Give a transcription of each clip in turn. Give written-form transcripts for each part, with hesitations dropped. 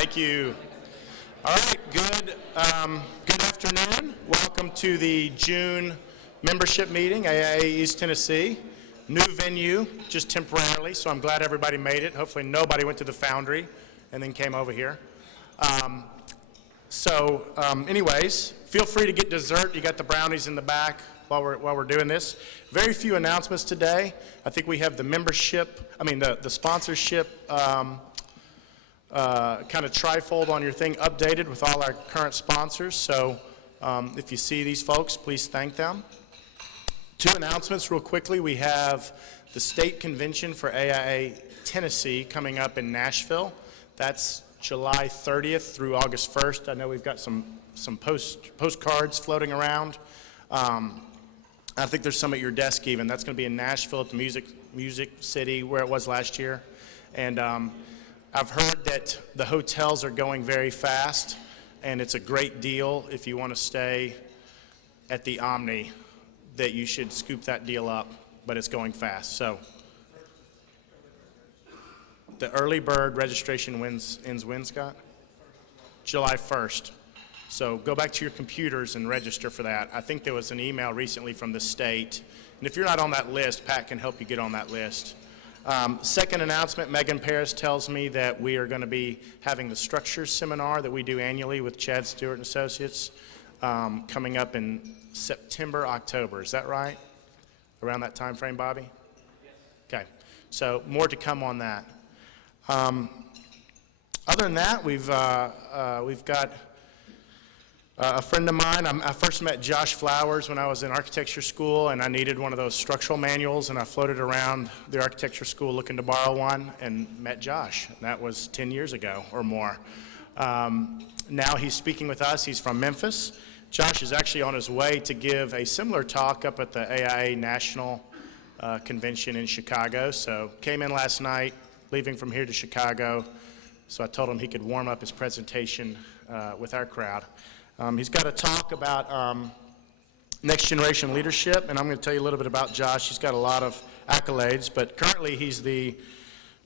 Thank you. All right, good afternoon. Welcome to the June membership meeting, AIA East Tennessee. New venue, just temporarily, so I'm glad everybody made it. Hopefully nobody went to the Foundry and then came over here. Anyways, feel free to get dessert. You got the brownies in the back while we're doing this. Very few announcements today. I think we have the sponsorship kind of trifold on your thing updated with all our current sponsors. So if you see these folks, please thank them. Two announcements real quickly. We have the state convention for AIA Tennessee coming up in Nashville. That's July 30th through August 1st. I know we've got some postcards floating around. I think there's some at your desk even. That's going to be in Nashville at the Music City where it was last year. And I've heard that the hotels are going very fast, and it's a great deal if you want to stay at the Omni, that you should scoop that deal up, but it's going fast. So the early bird registration ends when, Scott? July 1st. So go back to your computers and register for that. I think there was an email recently from the state. And if you're not on that list, Pat can help you get on that list. Second announcement, Megan Paris tells me that we are going to be having the Structures Seminar that we do annually with Chad Stewart and Associates coming up in September, October. Is that right? Around that time frame, Bobby? Yes. Okay. So more to come on that. Other than that, we've got a friend of mine. I first met Josh Flowers when I was in architecture school, and I needed one of those structural manuals, and I floated around the architecture school looking to borrow one and met Josh. That was 10 years ago or more. Now he's speaking with us. He's from Memphis. Josh is actually on his way to give a similar talk up at the AIA National Convention in Chicago. So came in last night, leaving from here to Chicago. So I told him he could warm up his presentation with our crowd. He's got a talk about next generation leadership, and I'm going to tell you a little bit about Josh. He's got a lot of accolades, but currently he's the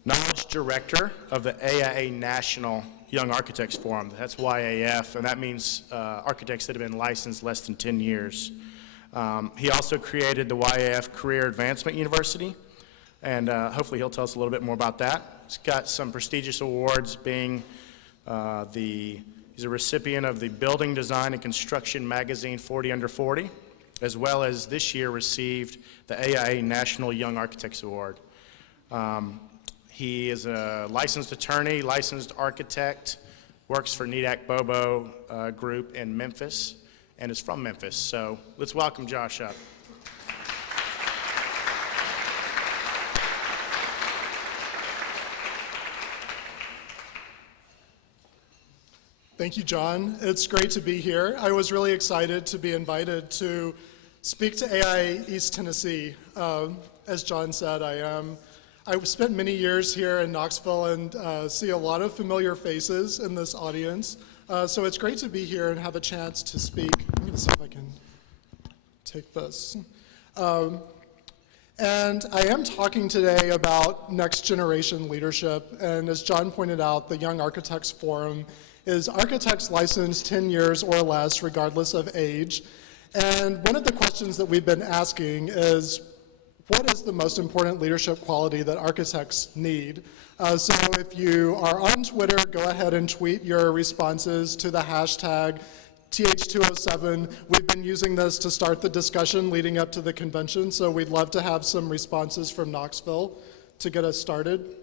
knowledge director of the AIA National Young Architects Forum. That's YAF, and that means architects that have been licensed less than 10 years. He also created the YAF Career Advancement University, and hopefully he'll tell us a little bit more about that. He's got some prestigious awards, being he's a recipient of the Building Design and Construction Magazine 40 Under 40, as well as this year received the AIA National Young Architects Award. He is a licensed attorney, licensed architect, works for Nedak Bobo Group in Memphis, and is from Memphis. So let's welcome Josh up. Thank you, John. It's great to be here. I was really excited to be invited to speak to AIA East Tennessee. As John said, I've spent many years here in Knoxville and see a lot of familiar faces in this audience. So it's great to be here and have a chance to speak. I'm going to see if I can take this. And I am talking today about next generation leadership. And as John pointed out, the Young Architects Forum is architects licensed 10 years or less, regardless of age. And one of the questions that we've been asking is, what is the most important leadership quality that architects need? So if you are on Twitter, go ahead and tweet your responses to the hashtag TH207. We've been using this to start the discussion leading up to the convention, so we'd love to have some responses from Knoxville to get us started.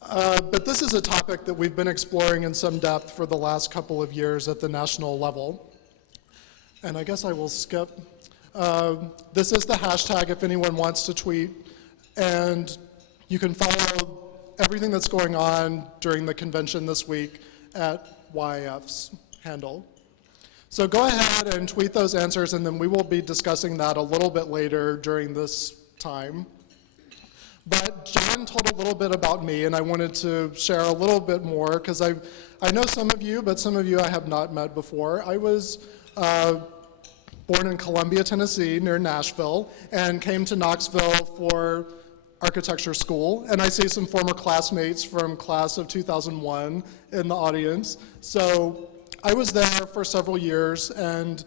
But this is a topic that we've been exploring in some depth for the last couple of years at the national level. And I guess I will skip. This is the hashtag if anyone wants to tweet. And you can follow everything that's going on during the convention this week at YF's handle. So go ahead and tweet those answers, and then we will be discussing that a little bit later during this time. But John told a little bit about me, and I wanted to share a little bit more, because I know some of you, but some of you I have not met before. I was born in Columbia, Tennessee, near Nashville, and came to Knoxville for architecture school, and I see some former classmates from class of 2001 in the audience. So I was there for several years and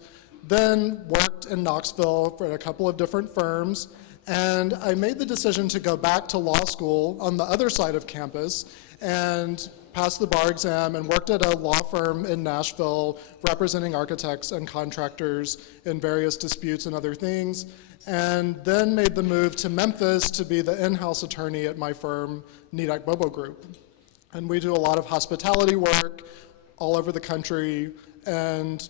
then worked in Knoxville for a couple of different firms, and I made the decision to go back to law school on the other side of campus and passed the bar exam and worked at a law firm in Nashville representing architects and contractors in various disputes and other things, and then made the move to Memphis to be the in-house attorney at my firm, Nidak Bobo Group. And we do a lot of hospitality work all over the country and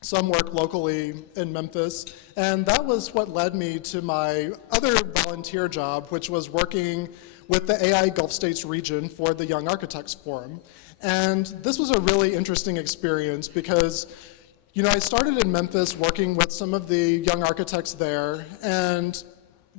some work locally in Memphis. And that was what led me to my other volunteer job, which was working with the AI Gulf States region for the Young Architects Forum. And this was a really interesting experience because, you know, I started in Memphis working with some of the young architects there and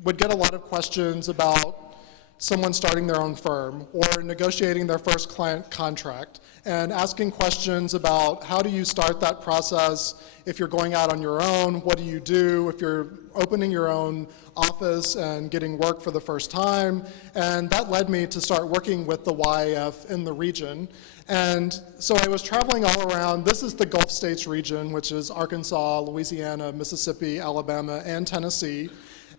would get a lot of questions about someone starting their own firm or negotiating their first client contract and asking questions about how do you start that process if you're going out on your own, what do you do if you're opening your own office and getting work for the first time. And that led me to start working with the YAF in the region. And so I was traveling all around. This is the Gulf States region, which is Arkansas, Louisiana, Mississippi, Alabama, and Tennessee.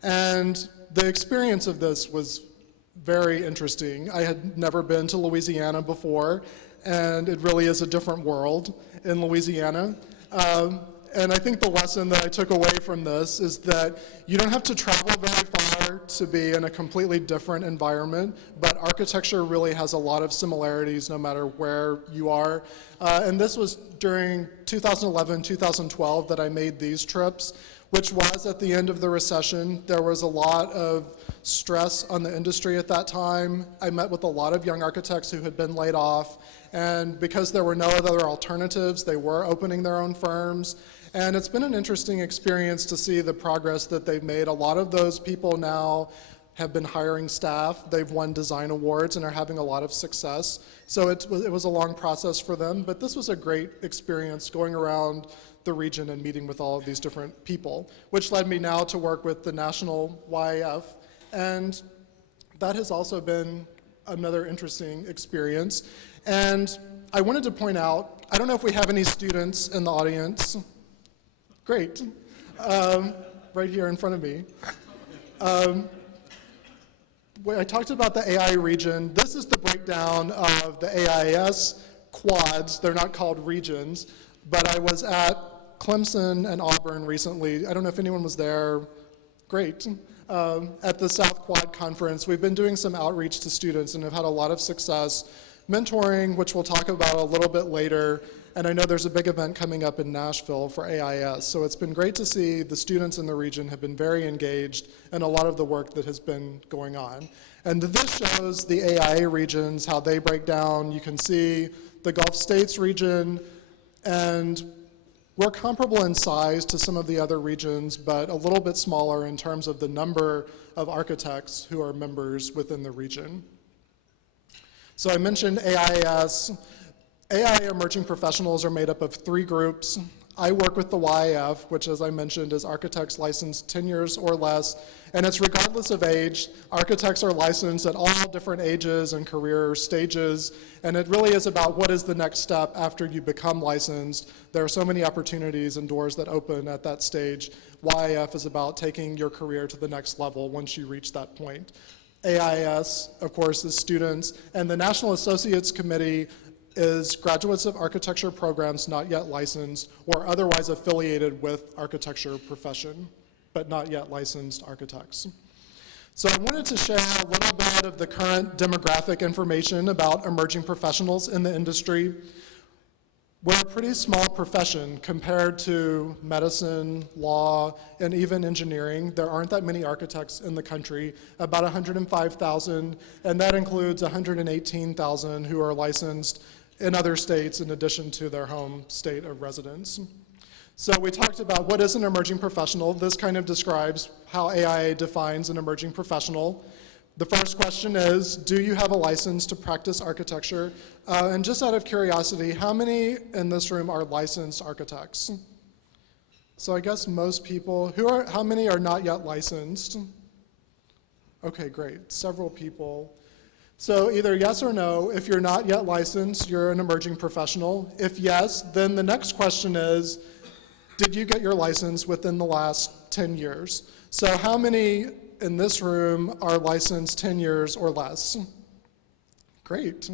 And the experience of this was very interesting. I had never been to Louisiana before, and it really is a different world in Louisiana. And I think the lesson that I took away from this is that you don't have to travel very far to be in a completely different environment, but architecture really has a lot of similarities no matter where you are. And this was during 2011, 2012 that I made these trips, which was at the end of the recession. There was a lot of stress on the industry at that time. I met with a lot of young architects who had been laid off, and because there were no other alternatives, they were opening their own firms. And it's been an interesting experience to see the progress that they've made. A lot of those people now have been hiring staff. They've won design awards and are having a lot of success. So it was a long process for them, but this was a great experience going around the region and meeting with all of these different people, which led me now to work with the National YF. And that has also been another interesting experience. And I wanted to point out, I don't know if we have any students in the audience. Great. Right here in front of me. When I talked about the AI region, this is the breakdown of the AIS quads. They're not called regions, but I was at Clemson and Auburn recently. I don't know if anyone was there. Great. At the South Quad Conference, we've been doing some outreach to students and have had a lot of success mentoring, which we'll talk about a little bit later. And I know there's a big event coming up in Nashville for AIS. So it's been great to see the students in the region have been very engaged in a lot of the work that has been going on. And this shows the AIA regions, how they break down. You can see the Gulf States region, and we're comparable in size to some of the other regions, but a little bit smaller in terms of the number of architects who are members within the region. So I mentioned AIS. AIA Emerging Professionals are made up of 3 groups. I work with the YAF, which, as I mentioned, is architects licensed 10 years or less, and it's regardless of age. Architects are licensed at all different ages and career stages, and it really is about what is the next step after you become licensed. There are so many opportunities and doors that open at that stage. YAF is about taking your career to the next level once you reach that point. AIS, of course, is students, and the National Associates Committee is graduates of architecture programs not yet licensed or otherwise affiliated with architecture profession, but not yet licensed architects. So I wanted to share a little bit of the current demographic information about emerging professionals in the industry. We're a pretty small profession compared to medicine, law, and even engineering. There aren't that many architects in the country, about 105,000, and that includes 118,000 who are licensed in other states in addition to their home state of residence. So we talked about what is an emerging professional. This kind of describes how AIA defines an emerging professional. The first question is, do you have a license to practice architecture? And just out of curiosity, how many in this room are licensed architects? So I guess most people, how many are not yet licensed? Okay, great. Several people. So either yes or no. If you're not yet licensed, you're an emerging professional. If yes, then the next question is, did you get your license within the last 10 years? So how many in this room are licensed 10 years or less? Great,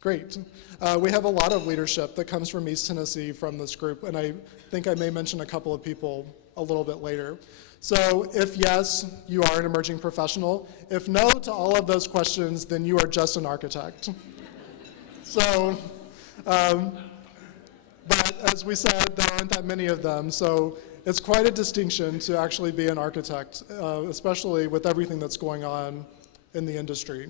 great. We have a lot of leadership that comes from East Tennessee from this group, and I think I may mention a couple of people a little bit later. So if yes, you are an emerging professional. If no to all of those questions, then you are just an architect. So, but as we said, there aren't that many of them, so it's quite a distinction to actually be an architect, especially with everything that's going on in the industry.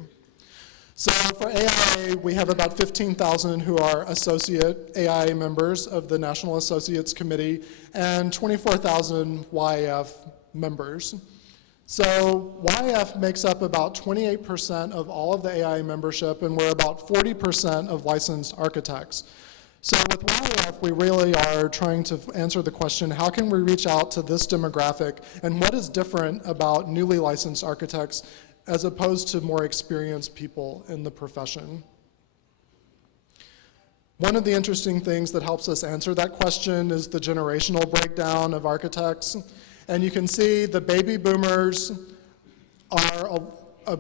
So for AIA, we have about 15,000 who are associate AIA members of the National Associates Committee and 24,000 YAF members. So YAF makes up about 28% of all of the AIA membership, and we're about 40% of licensed architects. So with YAF, we really are trying to answer the question, how can we reach out to this demographic, and what is different about newly licensed architects as opposed to more experienced people in the profession? One of the interesting things that helps us answer that question is the generational breakdown of architects. And you can see the baby boomers are a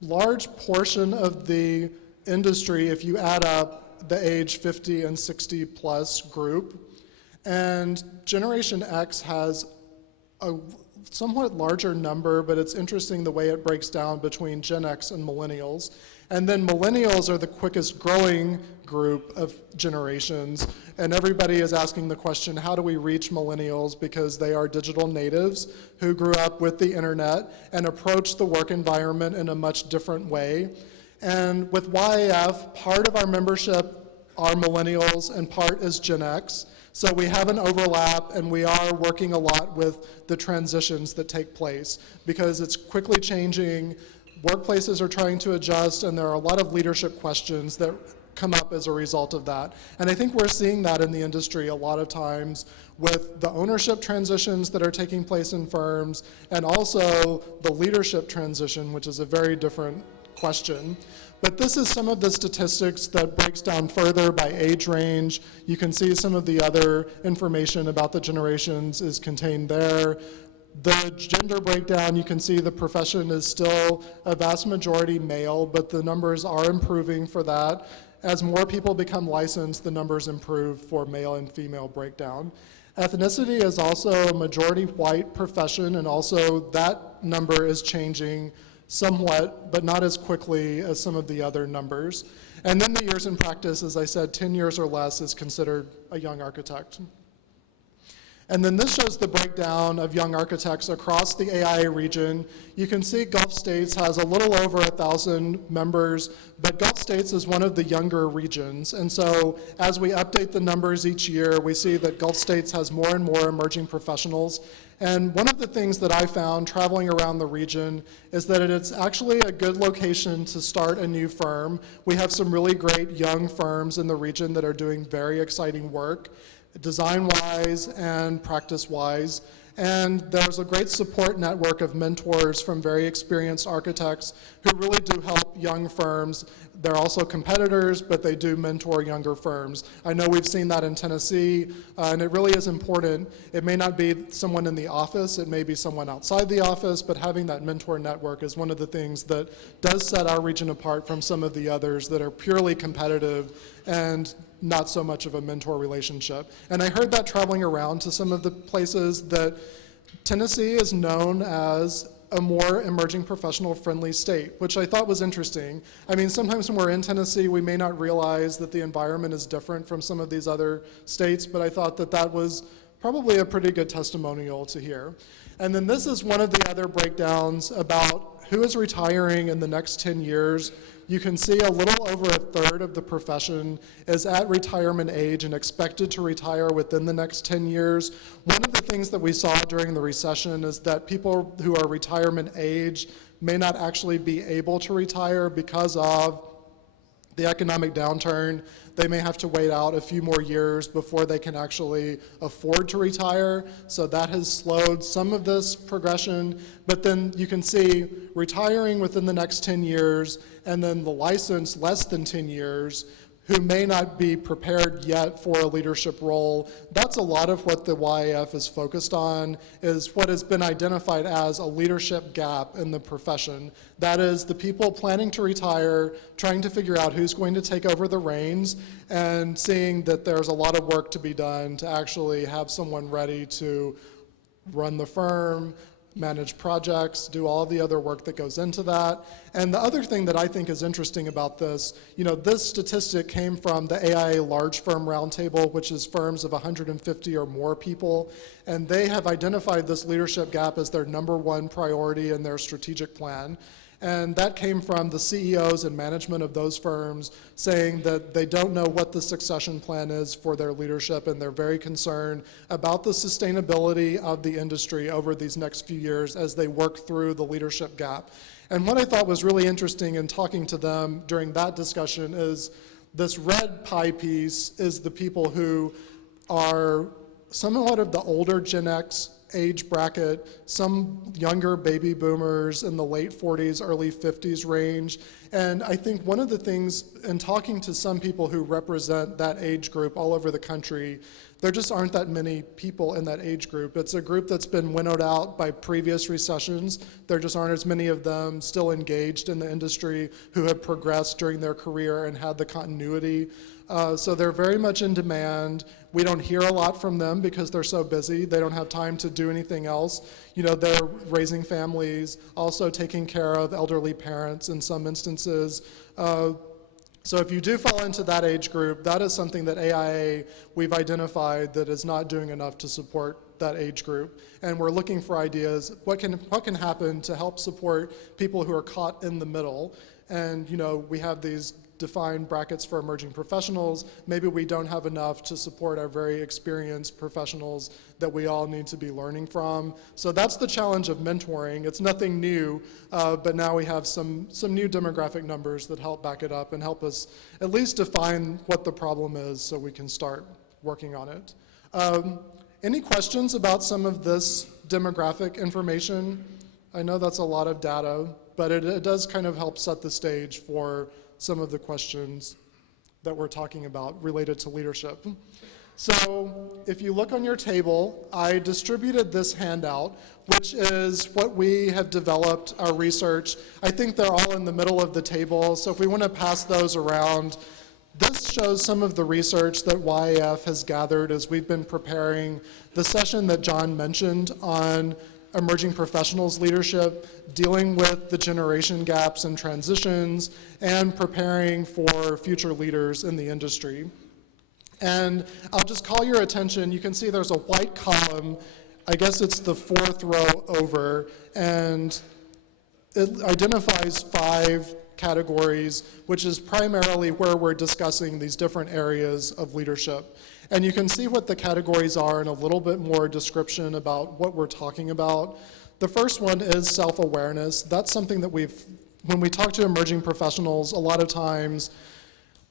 large portion of the industry if you add up the age 50 and 60 plus group. And Generation X has a somewhat larger number, but it's interesting the way it breaks down between Gen X and millennials. And then millennials are the quickest growing group of generations, and everybody is asking the question, how do we reach millennials, because they are digital natives who grew up with the internet and approach the work environment in a much different way. And with YAF, part of our membership are millennials and part is Gen X. So we have an overlap, and we are working a lot with the transitions that take place because it's quickly changing. Workplaces are trying to adjust, and there are a lot of leadership questions that come up as a result of that. And I think we're seeing that in the industry a lot of times with the ownership transitions that are taking place in firms, and also the leadership transition, which is a very different question. But this is some of the statistics that breaks down further by age range. You can see some of the other information about the generations is contained there. The gender breakdown, you can see the profession is still a vast majority male, but the numbers are improving for that. As more people become licensed, the numbers improve for male and female breakdown. Ethnicity is also a majority white profession, and also that number is changing somewhat, but not as quickly as some of the other numbers. And then the years in practice, as I said, 10 years or less is considered a young architect. And then this shows the breakdown of young architects across the AIA region. You can see Gulf States has a little over 1,000 members, but Gulf States is one of the younger regions. And so as we update the numbers each year, we see that Gulf States has more and more emerging professionals. And one of the things that I found traveling around the region is that it's actually a good location to start a new firm. We have some really great young firms in the region that are doing very exciting work, design-wise and practice-wise. And there's a great support network of mentors from very experienced architects who really do help young firms. They're also competitors, but they do mentor younger firms. I know we've seen that in Tennessee, and it really is important. It may not be someone in the office, it may be someone outside the office, but having that mentor network is one of the things that does set our region apart from some of the others that are purely competitive and not so much of a mentor relationship. And I heard that traveling around to some of the places that Tennessee is known as a more emerging professional friendly state, which I thought was interesting. I mean, sometimes when we're in Tennessee, we may not realize that the environment is different from some of these other states, but I thought that that was probably a pretty good testimonial to hear. And then this is one of the other breakdowns about who is retiring in the next 10 years. You can see a little over a third of the profession is at retirement age and expected to retire within the next 10 years. One of the things that we saw during the recession is that people who are retirement age may not actually be able to retire because of the economic downturn, they may have to wait out a few more years before they can actually afford to retire. So that has slowed some of this progression. But then you can see retiring within the next 10 years and then the license less than 10 years who may not be prepared yet for a leadership role. That's a lot of what the YAF is focused on, is what has been identified as a leadership gap in the profession. That is the people planning to retire, trying to figure out who's going to take over the reins, and seeing that there's a lot of work to be done to actually have someone ready to run the firm, manage projects, do all the other work that goes into that. And the other thing that I think is interesting about this, this statistic came from the AIA Large Firm Roundtable, which is firms of 150 or more people, and they have identified this leadership gap as their #1 priority in their strategic plan. And that came from the CEOs and management of those firms saying that they don't know what the succession plan is for their leadership, and they're very concerned about the sustainability of the industry over these next few years as they work through the leadership gap. And what I thought was really interesting in talking to them during that discussion is this red pie piece is the people who are somewhat of the older Gen X age bracket, some younger baby boomers in the late 40s, early 50s range. And I think one of the things, in talking to some people who represent that age group all over the country, there just aren't that many people in that age group. It's a group that's been winnowed out by previous recessions. There just aren't as many of them still engaged in the industry who have progressed during their career and had the continuity. So they're very much in demand. We don't hear a lot from them because they're so busy. They don't have time to do anything else. They're raising families, also taking care of elderly parents in some instances. So if you do fall into that age group, that is something that AIA, we've identified that is not doing enough to support that age group. And we're looking for ideas, what can happen to help support people who are caught in the middle. And we have these defined brackets for emerging professionals. Maybe we don't have enough to support our very experienced professionals that we all need to be learning from. So that's the challenge of mentoring. It's nothing new, but now we have some new demographic numbers that help back it up and help us at least define what the problem is so we can start working on it. Any questions about some of this demographic information? I know that's a lot of data, but it does kind of help set the stage for some of the questions that we're talking about related to leadership. So if you look on your table, I distributed this handout, which is what we have developed, our research. I think they're all in the middle of the table, so if we want to pass those around, this shows some of the research that YAF has gathered as we've been preparing the session that John mentioned on emerging professionals leadership, dealing with the generation gaps and transitions, and preparing for future leaders in the industry. And I'll just call your attention, you can see there's a white column, I guess it's the 4th row over, and it identifies 5 categories, which is primarily where we're discussing these different areas of leadership. And you can see what the categories are in a little bit more description about what we're talking about. The first one is self-awareness. That's something that when we talk to emerging professionals, a lot of times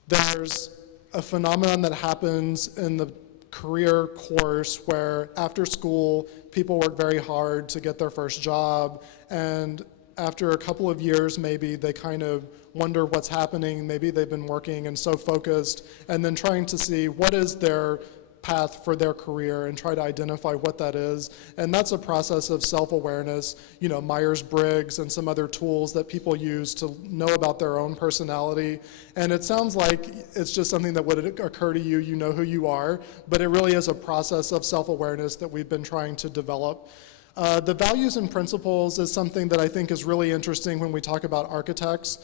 there's a phenomenon that happens in the career course where after school, people work very hard to get their first job, and after a couple of years, maybe they kind of wonder what's happening. Maybe they've been working and so focused, and then trying to see what is their path for their career and try to identify what that is. And that's a process of self-awareness, Myers-Briggs and some other tools that people use to know about their own personality. And it sounds like it's just something that would occur to you, you know who you are, but it really is a process of self-awareness that we've been trying to develop. The values and principles is something that I think is really interesting when we talk about architects,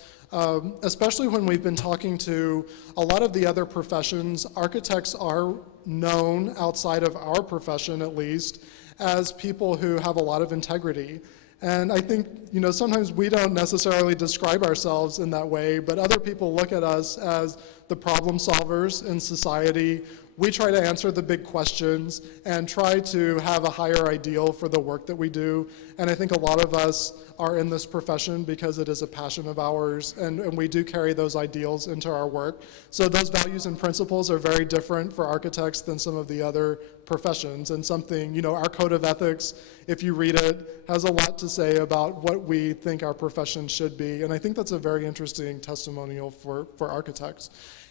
especially when we've been talking to a lot of the other professions. Architects are known outside of our profession, at least, as people who have a lot of integrity. And I think, sometimes we don't necessarily describe ourselves in that way, but other people look at us as the problem solvers in society. we try to answer the big questions and try to have a higher ideal for the work that we do. And I think a lot of us are in this profession because it is a passion of ours, and we do carry those ideals into our work. So those values and principles are very different for architects than some of the other professions, and something, you know, our code of ethics, if you read it, has a lot to say about what we think our profession should be, and I think that's a very interesting testimonial for architects.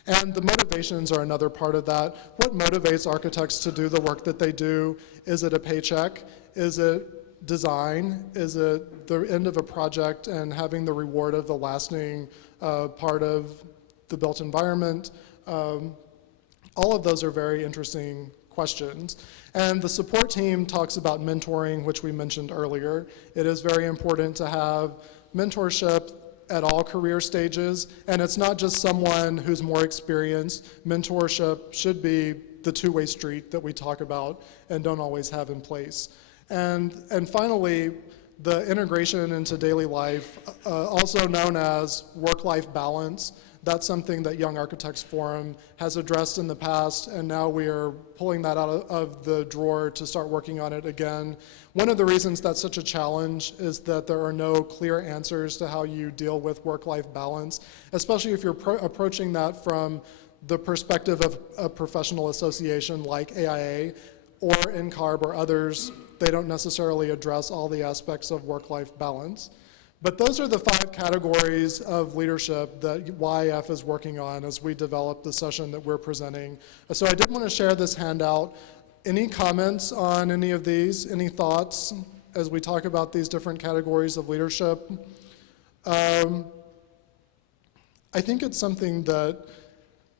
And the motivations are another part of that. What motivates architects to do the work that they do? Is it a paycheck? Is it design? Is it the end of a project and having the reward of the lasting part of the built environment? All of those are very interesting questions. And the support team talks about mentoring, which we mentioned earlier. It is very important to have mentorship at all career stages, and it's not just someone who's more experienced. Mentorship should be the two-way street that we talk about and don't always have in place. And finally, the integration into daily life, also known as work-life balance. That's something that Young Architects Forum has addressed in the past, and now we are pulling that out of the drawer to start working on it again. One of the reasons that's such a challenge is that there are no clear answers to how you deal with work-life balance, especially if you're approaching that from the perspective of a professional association like AIA or NCARB or others. They don't necessarily address all the aspects of work-life balance. But those are the 5 categories of leadership that YAF is working on as we develop the session that we're presenting. So I did want to share this handout. Any comments on any of these? Any thoughts as we talk about these different categories of leadership? I think it's something that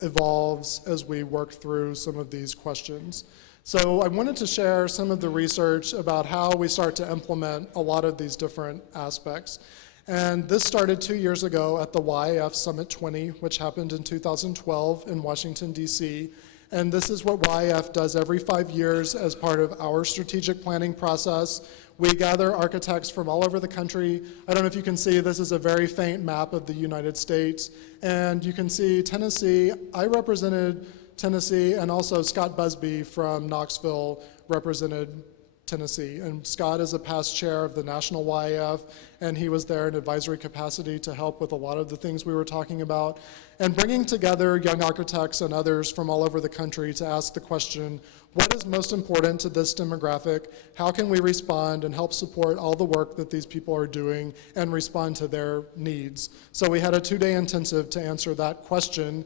evolves as we work through some of these questions. So I wanted to share some of the research about how we start to implement a lot of these different aspects. And this started 2 years ago at the YAF Summit 20, which happened in 2012 in Washington, D.C. And this is what YAF does every 5 years as part of our strategic planning process. We gather architects from all over the country. I don't know if you can see, this is a very faint map of the United States. And you can see Tennessee. I represented Tennessee, and also Scott Busby from Knoxville represented Tennessee. And Scott is a past chair of the National YAF, and he was there in advisory capacity to help with a lot of the things we were talking about. And bringing together young architects and others from all over the country to ask the question, what is most important to this demographic? How can we respond and help support all the work that these people are doing and respond to their needs? So we had a 2-day intensive to answer that question,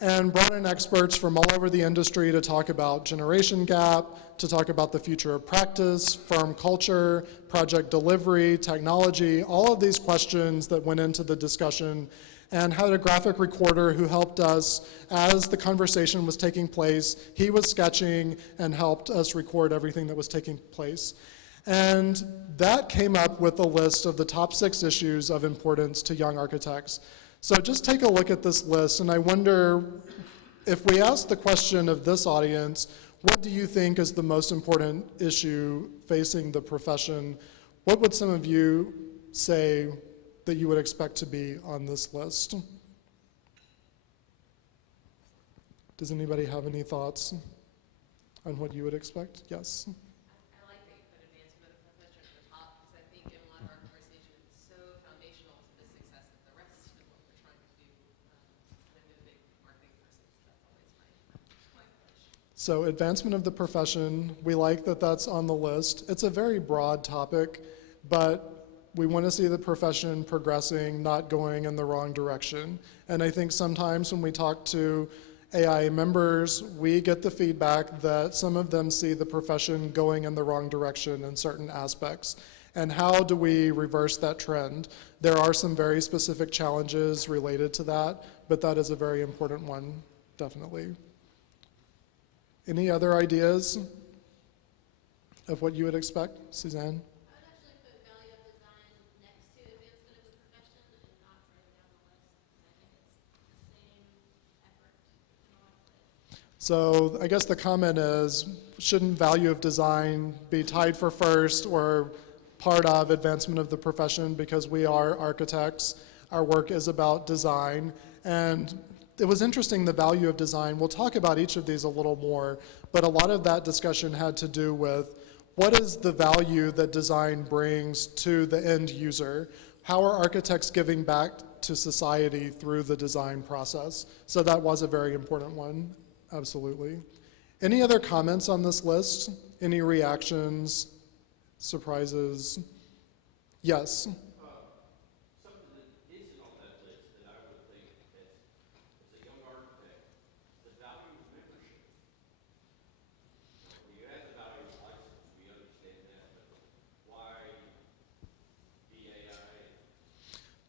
and brought in experts from all over the industry to talk about generation gap, to talk about the future of practice, firm culture, project delivery, technology, all of these questions that went into the discussion, and had a graphic recorder who helped us as the conversation was taking place. He was sketching and helped us record everything that was taking place. And that came up with a list of the top 6 issues of importance to young architects. So just take a look at this list, and I wonder if we ask the question of this audience, what do you think is the most important issue facing the profession? What would some of you say that you would expect to be on this list? Does anybody have any thoughts on what you would expect? Yes? I like that you put advancement of the profession at the top, because I think in a lot of our conversation, it's so foundational to the success of the rest of what we're trying to do. And I'm a big marketing person, so that's always my push. So advancement of the profession, we like that that's on the list. It's a very broad topic, but we want to see the profession progressing, not going in the wrong direction. And I think sometimes when we talk to AIA members, we get the feedback that some of them see the profession going in the wrong direction in certain aspects. And how do we reverse that trend? There are some very specific challenges related to that, but that is a very important one, definitely. Any other ideas of what you would expect, Suzanne? I would actually put value of design next to advancement of the profession and not further down the list, because I think it's the same effort in a lot of ways. So I guess the comment is, shouldn't value of design be tied for first or part of advancement of the profession, because we are architects, our work is about design, and it was interesting, the value of design. We'll talk about each of these a little more, but a lot of that discussion had to do with what is the value that design brings to the end user? How are architects giving back to society through the design process? So that was a very important one, absolutely. Any other comments on this list? Any reactions, surprises? Yes. Something that isn't on that list that I would think as a young architect, the value of membership. You have the value of license, we understand that, but why the AIA?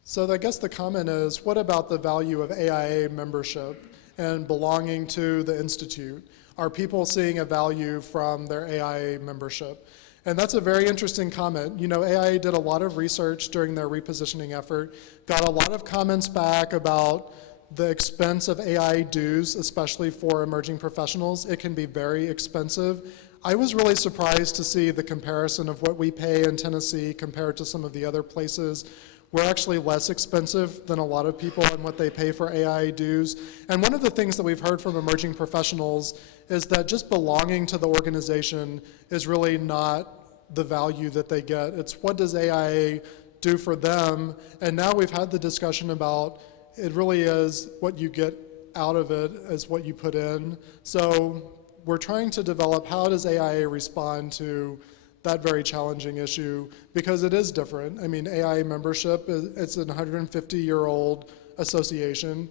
So I guess the comment is, what about the value of AIA membership and belonging to the Institute? Are people seeing a value from their AIA membership? And that's a very interesting comment. You know, AIA did a lot of research during their repositioning effort, got a lot of comments back about the expense of AIA dues, especially for emerging professionals. It can be very expensive. I was really surprised to see the comparison of what we pay in Tennessee compared to some of the other places. We're actually less expensive than a lot of people and what they pay for AIA dues. And one of the things that we've heard from emerging professionals is that just belonging to the organization is really not the value that they get. It's what does AIA do for them? And now we've had the discussion about it really is what you get out of it as what you put in. So we're trying to develop how does AIA respond to that very challenging issue, because it is different. I mean, AIA membership, it's an 150-year-old association.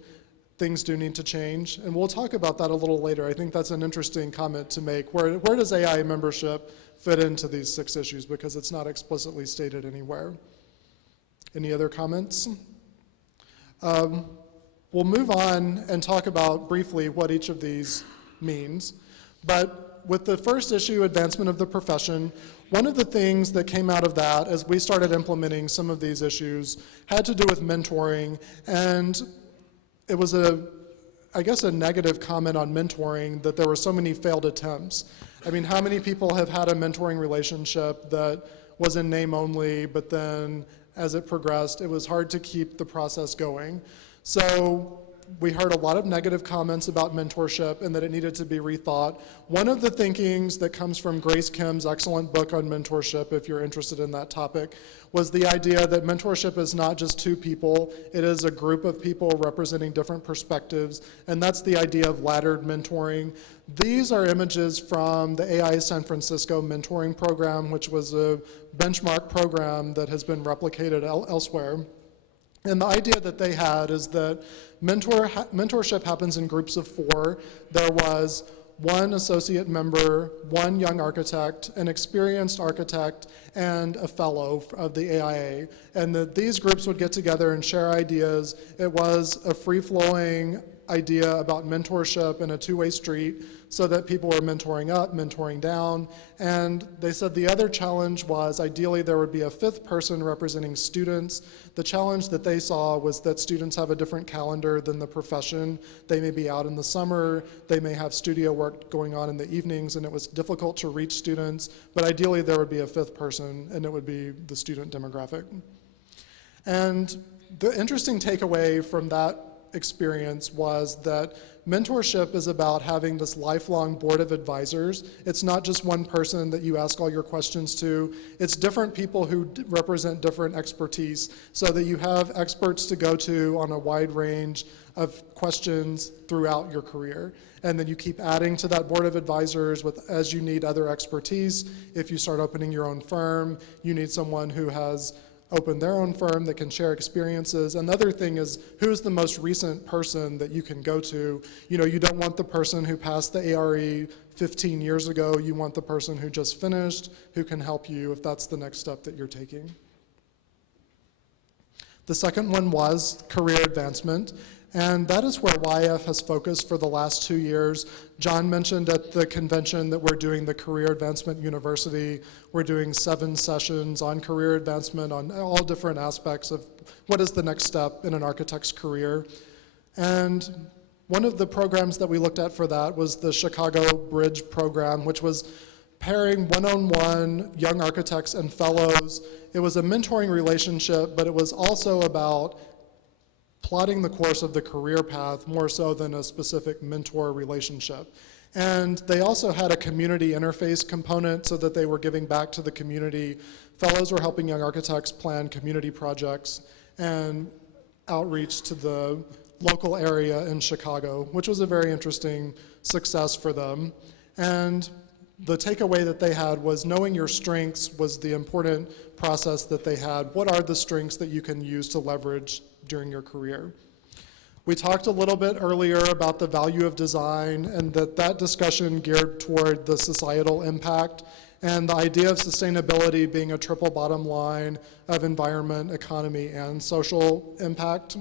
Things do need to change, and we'll talk about that a little later. I think that's an interesting comment to make. Where does AIA membership fit into these 6 issues, because it's not explicitly stated anywhere. Any other comments? We'll move on and talk about briefly what each of these means. But with the first issue, advancement of the profession, one of the things that came out of that as we started implementing some of these issues had to do with mentoring, and it was I guess a negative comment on mentoring that there were so many failed attempts. I mean, how many people have had a mentoring relationship that was in name only, but then as it progressed, it was hard to keep the process going? So we heard a lot of negative comments about mentorship and that it needed to be rethought. One of the thinkings that comes from Grace Kim's excellent book on mentorship, if you're interested in that topic, was the idea that mentorship is not just 2 people, it is a group of people representing different perspectives, and that's the idea of laddered mentoring. These are images from the AIA San Francisco mentoring program, which was a benchmark program that has been replicated elsewhere. And the idea that they had is that mentorship happens in groups of 4. There was 1 associate member, 1 young architect, an experienced architect, and a fellow of the AIA. And that these groups would get together and share ideas. It was a free-flowing idea about mentorship and a 2-way street, so that people were mentoring up, mentoring down. And they said the other challenge was ideally there would be a 5th person representing students. The challenge that they saw was that students have a different calendar than the profession. They may be out in the summer, they may have studio work going on in the evenings, and it was difficult to reach students, but ideally there would be a 5th person, and it would be the student demographic. And the interesting takeaway from that experience was that mentorship is about having this lifelong board of advisors. It's not just one person that you ask all your questions to. It's different people who represent different expertise, so that you have experts to go to on a wide range of questions throughout your career. And then you keep adding to that board of advisors as you need other expertise. If you start opening your own firm, you need someone who has open their own firm that can share experiences. Another thing is, who's the most recent person that you can go to? You know, you don't want the person who passed the ARE 15 years ago. You want the person who just finished, who can help you if that's the next step that you're taking. The second one was career advancement. And that is where YF has focused for the last 2 years. John mentioned at the convention that we're doing the Career Advancement University. We're doing 7 sessions on career advancement on all different aspects of what is the next step in an architect's career. And one of the programs that we looked at for that was the Chicago Bridge program, which was pairing one-on-one young architects and fellows. It was a mentoring relationship, but it was also about plotting the course of the career path more so than a specific mentor relationship. And they also had a community interface component so that they were giving back to the community. Fellows were helping young architects plan community projects and outreach to the local area in Chicago, which was a very interesting success for them. And the takeaway that they had was knowing your strengths was the important process that they had. What are the strengths that you can use to leverage during your career? We talked a little bit earlier about the value of design and that discussion geared toward the societal impact and the idea of sustainability being a triple bottom line of environment, economy, and social impact.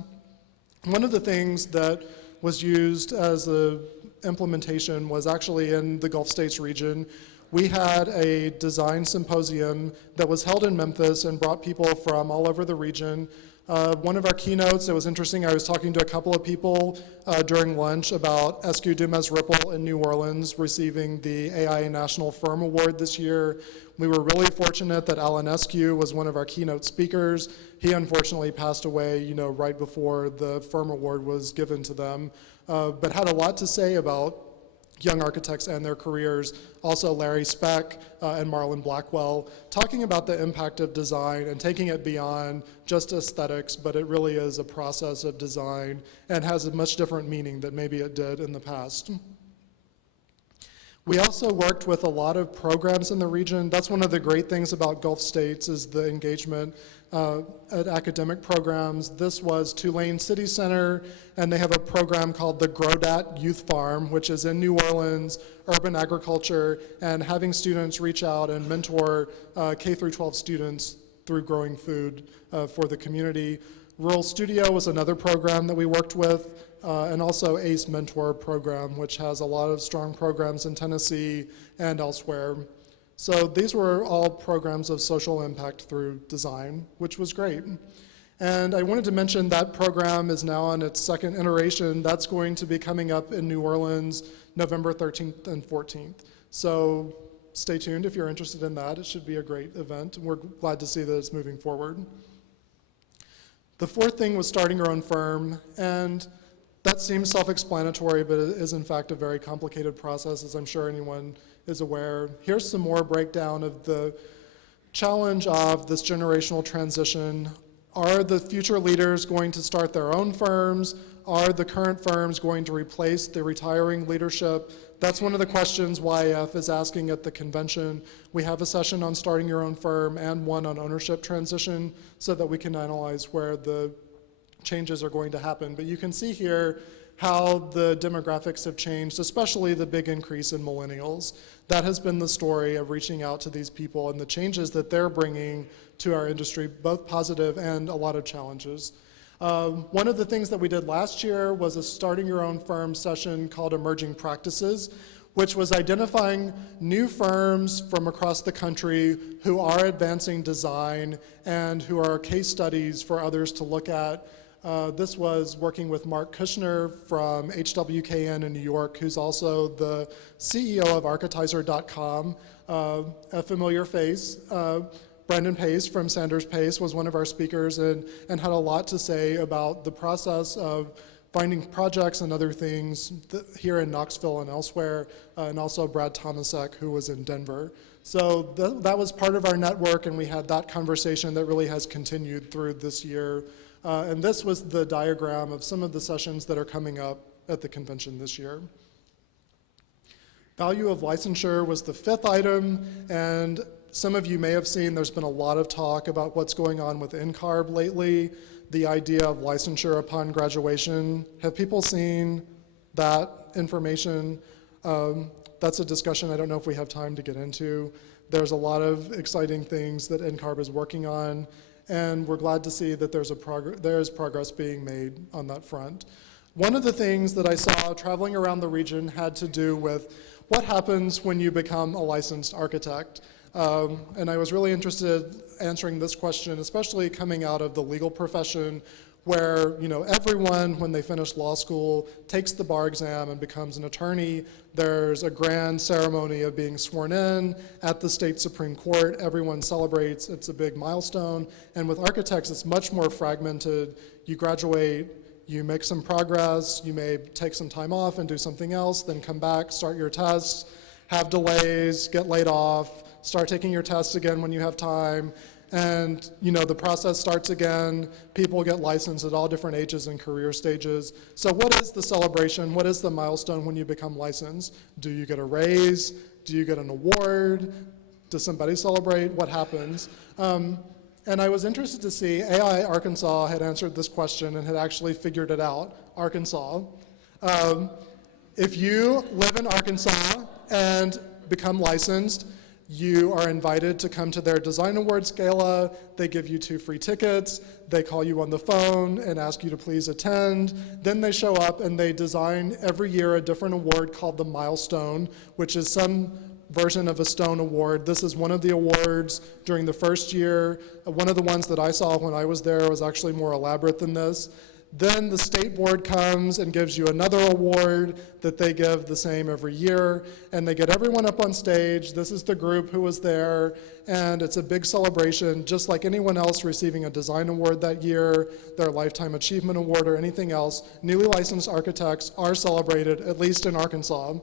One of the things that was used as a implementation was actually in the Gulf States region. We had a design symposium that was held in Memphis and brought people from all over the region. One of our keynotes, it was interesting, I was talking to a couple of people during lunch about Escu Dumas Ripple in New Orleans receiving the AI National Firm Award this year. We were really fortunate that Alan Escu was one of our keynote speakers. He unfortunately passed away, right before the Firm Award was given to them, but had a lot to say about young architects and their careers. Also Larry Speck and Marlon Blackwell, talking about the impact of design and taking it beyond just aesthetics, but it really is a process of design and has a much different meaning than maybe it did in the past. We also worked with a lot of programs in the region. That's one of the great things about Gulf States is the engagement at academic programs. This was Tulane City Center, and they have a program called the GrowDat Youth Farm, which is in New Orleans, urban agriculture, and having students reach out and mentor K through 12 students through growing food for the community. Rural Studio was another program that we worked with, and also ACE Mentor program, which has a lot of strong programs in Tennessee and elsewhere. So these were all programs of social impact through design, which was great. And I wanted to mention that program is now on its second iteration. That's going to be coming up in New Orleans, November 13th and 14th. So stay tuned if you're interested in that. It should be a great event, and we're glad to see that it's moving forward. The fourth thing was starting your own firm, and that seems self-explanatory, but it is in fact a very complicated process, as I'm sure anyone is aware. Here's some more breakdown of the challenge of this generational transition. Are the future leaders going to start their own firms? Are the current firms going to replace the retiring leadership? That's one of the questions YF is asking at the convention. We have a session on starting your own firm and one on ownership transition so that we can analyze where the changes are going to happen. But you can see here how the demographics have changed, especially the big increase in millennials. That has been the story of reaching out to these people and the changes that they're bringing to our industry, both positive and a lot of challenges. One of the things that we did last year was a starting your own firm session called Emerging Practices, which was identifying new firms from across the country who are advancing design and who are case studies for others to look at. This was working with Mark Kushner from HWKN in New York, who's also the CEO of Architizer.com, a familiar face. Brendan Pace from Sanders Pace was one of our speakers and had a lot to say about the process of finding projects and other things here in Knoxville and elsewhere, and also Brad Tomasek, who was in Denver. So that was part of our network, and we had that conversation that really has continued through this year. And this was the diagram of some of the sessions that are coming up at the convention this year. Value of licensure was the fifth item, and some of you may have seen there's been a lot of talk about what's going on with NCARB lately, the idea of licensure upon graduation. Have people seen that information? That's a discussion I don't know if we have time to get into. There's a lot of exciting things that NCARB is working on, and we're glad to see that there is progress being made on that front. One of the things that I saw traveling around the region had to do with what happens when you become a licensed architect. And I was really interested answering this question, especially coming out of the legal profession, where everyone, when they finish law school, takes the bar exam and becomes an attorney. There's a grand ceremony of being sworn in at the state Supreme Court. Everyone celebrates. It's a big milestone. And with architects, it's much more fragmented. You graduate, You make some progress, you may take some time off and do something else, then come back, start your tests, have delays, get laid off, start taking your tests again when you have time, and the process starts again. People get licensed at all different ages and career stages. So what is the celebration? What is the milestone when you become licensed? Do you get a raise? Do you get an award? Does somebody celebrate? What happens? And I was interested to see AI Arkansas had answered this question and had actually figured it out. Arkansas. If you live in Arkansas and become licensed, you are invited to come to their Design Awards Gala. They give you 2 free tickets. They call you on the phone and ask you to please attend. Then they show up and they design every year a different award called the Milestone, which is some version of a Stone Award. This is one of the awards during the first year. One of the ones that I saw when I was there was actually more elaborate than this. Then the state board comes and gives you another award that they give the same every year, and they get everyone up on stage. This is the group who was there, and it's a big celebration, just like anyone else receiving a design award that year, their Lifetime Achievement Award, or anything else. Newly licensed architects are celebrated, at least in Arkansas.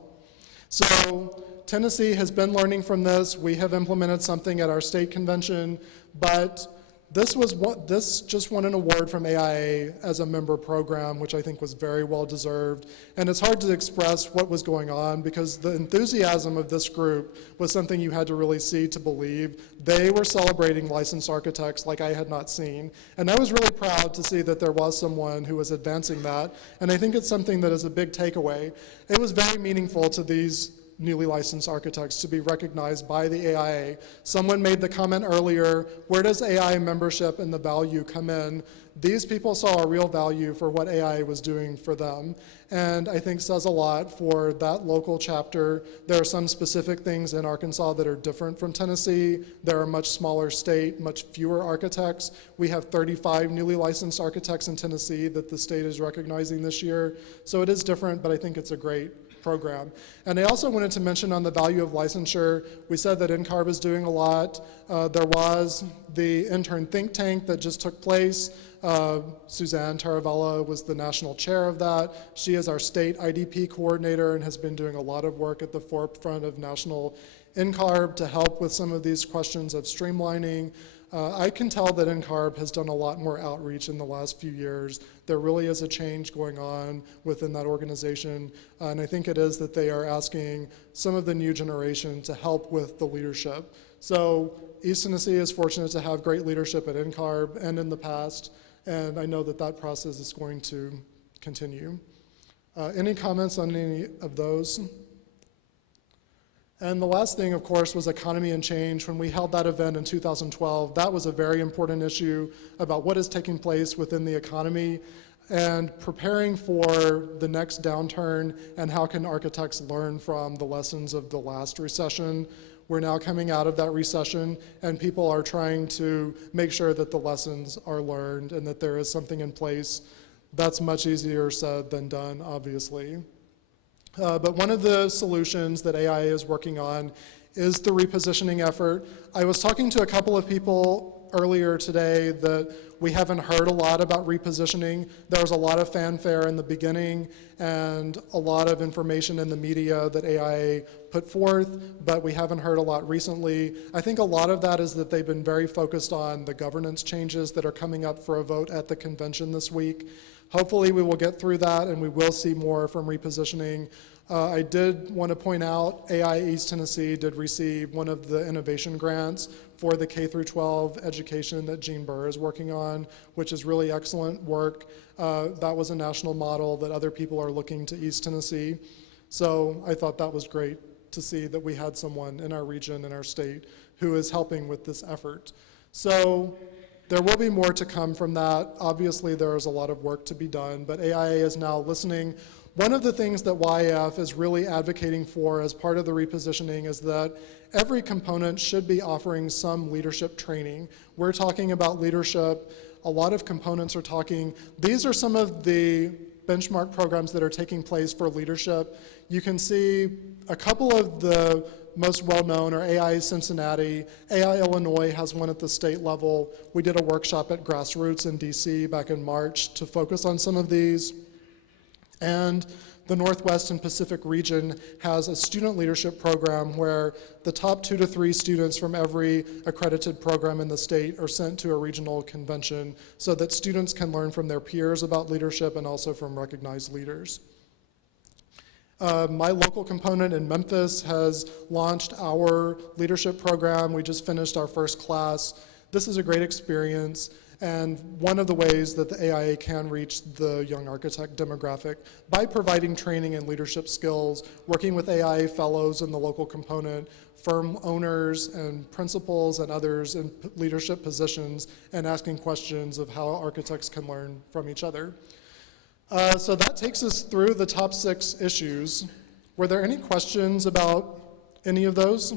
So Tennessee has been learning from this. We have implemented something at our state convention, but this just won an award from AIA as a member program, which I think was very well deserved. And it's hard to express what was going on because the enthusiasm of this group was something you had to really see to believe. They were celebrating licensed architects like I had not seen. And I was really proud to see that there was someone who was advancing that. And I think it's something that is a big takeaway. It was very meaningful to these newly licensed architects to be recognized by the AIA. Someone made the comment earlier, where does AI membership and the value come in? These people saw a real value for what AIA was doing for them, and I think says a lot for that local chapter. There are some specific things in Arkansas that are different from Tennessee. They're a much smaller state, much fewer architects. We have 35 newly licensed architects in Tennessee that the state is recognizing this year, so it is different, but I think it's a great program. And I also wanted to mention on the value of licensure, we said that NCARB is doing a lot. There was the intern think tank that just took place. Suzanne Taravella was the national chair of that. She is our state IDP coordinator and has been doing a lot of work at the forefront of national NCARB to help with some of these questions of streamlining. I can tell that NCARB has done a lot more outreach in the last few years. There really is a change going on within that organization, and I think it is that they are asking some of the new generation to help with the leadership. So East Tennessee is fortunate to have great leadership at NCARB and in the past, and I know that that process is going to continue. Any comments on any of those? And the last thing, of course, was economy and change. When we held that event in 2012, that was a very important issue about what is taking place within the economy and preparing for the next downturn and how can architects learn from the lessons of the last recession. We're now coming out of that recession, and people are trying to make sure that the lessons are learned and that there is something in place. That's much easier said than done, obviously. But one of the solutions that AIA is working on is the repositioning effort. I was talking to a couple of people earlier today that we haven't heard a lot about repositioning. There was a lot of fanfare in the beginning and a lot of information in the media that AIA put forth, but we haven't heard a lot recently. I think a lot of that is that they've been very focused on the governance changes that are coming up for a vote at the convention this week. Hopefully we will get through that and we will see more from repositioning. I did want to point out AIA East Tennessee did receive one of the innovation grants for the K-12 education that Gene Burr is working on, which is really excellent work. That was a national model that other people are looking to East Tennessee. So I thought that was great to see that we had someone in our region, in our state, who is helping with this effort. So there will be more to come from that. Obviously, there is a lot of work to be done, but AIA is now listening. One of the things that YF is really advocating for as part of the repositioning is that every component should be offering some leadership training. We're talking about leadership. A lot of components are talking. These are some of the benchmark programs that are taking place for leadership. You can see a couple of the most well-known are AI Cincinnati. AI Illinois has one at the state level. We did a workshop at Grassroots in DC back in March to focus on some of these. And the Northwest and Pacific region has a student leadership program where the top 2 to 3 students from every accredited program in the state are sent to a regional convention so that students can learn from their peers about leadership and also from recognized leaders. My local component in Memphis has launched our leadership program. We just finished our first class. This is a great experience, and one of the ways that the AIA can reach the young architect demographic by providing training in leadership skills, working with AIA fellows in the local component, firm owners and principals and others in leadership positions, and asking questions of how architects can learn from each other. So that takes us through the top 6 issues. Were there any questions about any of those?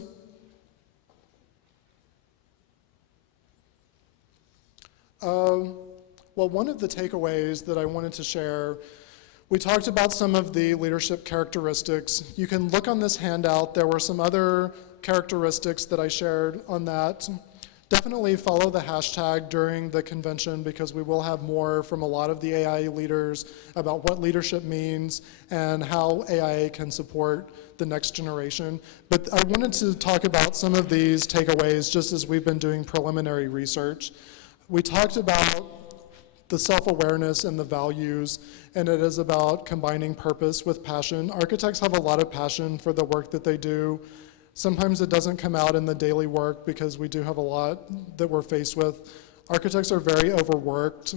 Well, one of the takeaways that I wanted to share, we talked about some of the leadership characteristics. You can look on this handout. There were some other characteristics that I shared on that. Definitely follow the hashtag during the convention because we will have more from a lot of the AIA leaders about what leadership means and how AIA can support the next generation. But I wanted to talk about some of these takeaways just as we've been doing preliminary research. We talked about the self-awareness and the values, and it is about combining purpose with passion. Architects have a lot of passion for the work that they do. Sometimes it doesn't come out in the daily work because we do have a lot that we're faced with. Architects are very overworked.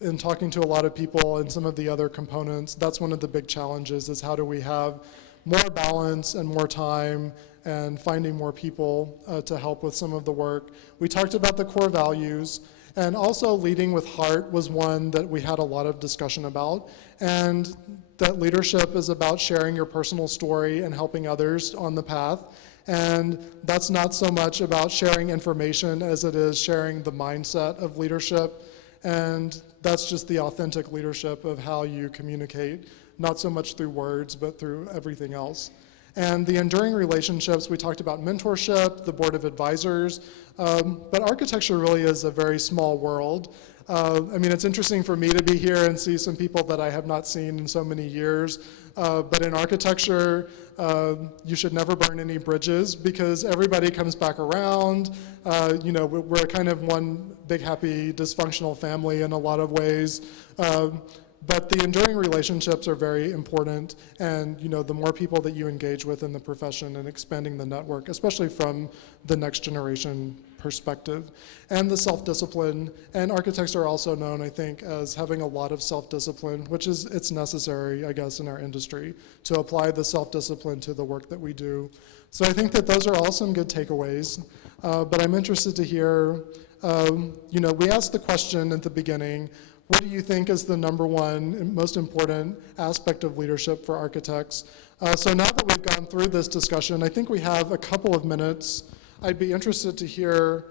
In talking to a lot of people and some of the other components, that's one of the big challenges is how do we have more balance and more time and finding more people to help with some of the work. We talked about the core values, and also leading with heart was one that we had a lot of discussion about, and that leadership is about sharing your personal story and helping others on the path. And that's not so much about sharing information as it is sharing the mindset of leadership. And that's just the authentic leadership of how you communicate, not so much through words, but through everything else. And the enduring relationships, we talked about mentorship, the board of advisors, but architecture really is a very small world. I mean, it's interesting for me to be here and see some people that I have not seen in so many years. But in architecture, you should never burn any bridges because everybody comes back around. You know, we're kind of one big, happy, dysfunctional family in a lot of ways. But the enduring relationships are very important, and you know, the more people that you engage with in the profession and expanding the network, especially from the next generation perspective, and the self-discipline. And architects are also known, I think, as having a lot of self-discipline, which is, it's necessary, I guess, in our industry to apply the self-discipline to the work that we do. So I think that those are all some good takeaways, but I'm interested to hear, you know, we asked the question at the beginning, what do you think is the number one and most important aspect of leadership for architects? So now that we've gone through this discussion, I think we have a couple of minutes. I'd be interested to hear,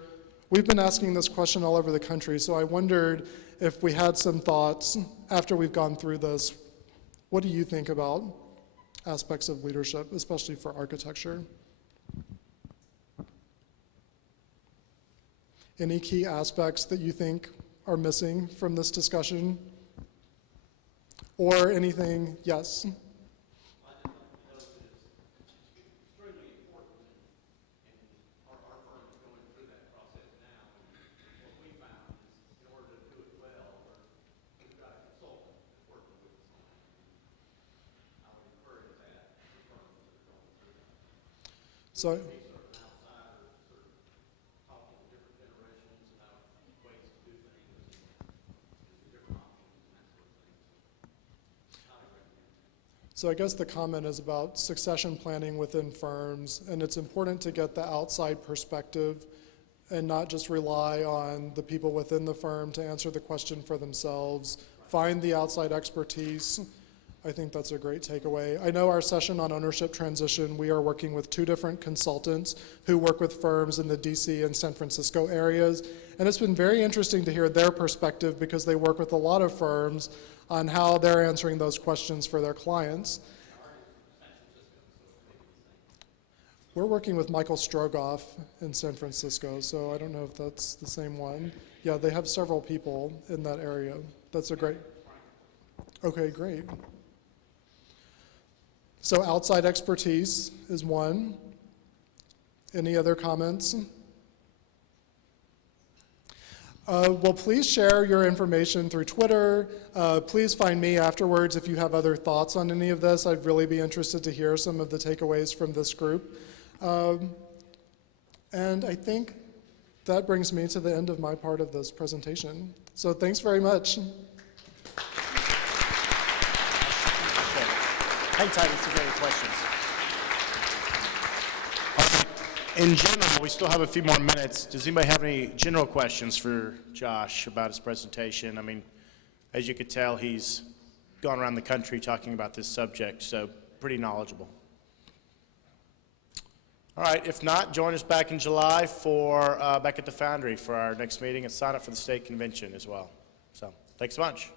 we've been asking this question all over the country, so I wondered if we had some thoughts after we've gone through this. What do you think about aspects of leadership, especially for architecture? Any key aspects that you think are missing from this discussion? Or anything, yes? I just like to note that it's extremely important, and our firm is going through that process now. And what we found is in order to do it well, we've got a consultant that's working with us on it. I would encourage that for firms that are going through that. So, Be sort of an outsider, sort of talking to different generations about ways to do things, and different options and that sort of thing. Highly recommend that. so I guess the comment is about succession planning within firms, and it's important to get the outside perspective and not just rely on the people within the firm to answer the question for themselves. Find the outside expertise. I think that's a great takeaway. I know our session on ownership transition, we are working with 2 different consultants who work with firms in the DC and San Francisco areas, And it's been very interesting to hear their perspective because they work with a lot of firms on how they're answering those questions for their clients. We're working with Michael Strogoff in San Francisco, so I don't know if that's the same one. Yeah, they have several people in that area. That's a great, okay, great. So outside expertise is one. Any other comments? Well, please share your information through Twitter. Please find me afterwards if you have other thoughts on any of this. I'd really be interested to hear some of the takeaways from this group. And I think that brings me to the end of my part of this presentation. So thanks very much. Hang tight, if there's any questions. In general, we still have a few more minutes. Does anybody have any general questions for Josh about his presentation? I mean, as you could tell, he's gone around the country talking about this subject, so pretty knowledgeable. All right, if not, join us back in July for back at the Foundry for our next meeting and sign up for the state convention as well. So, thanks so much.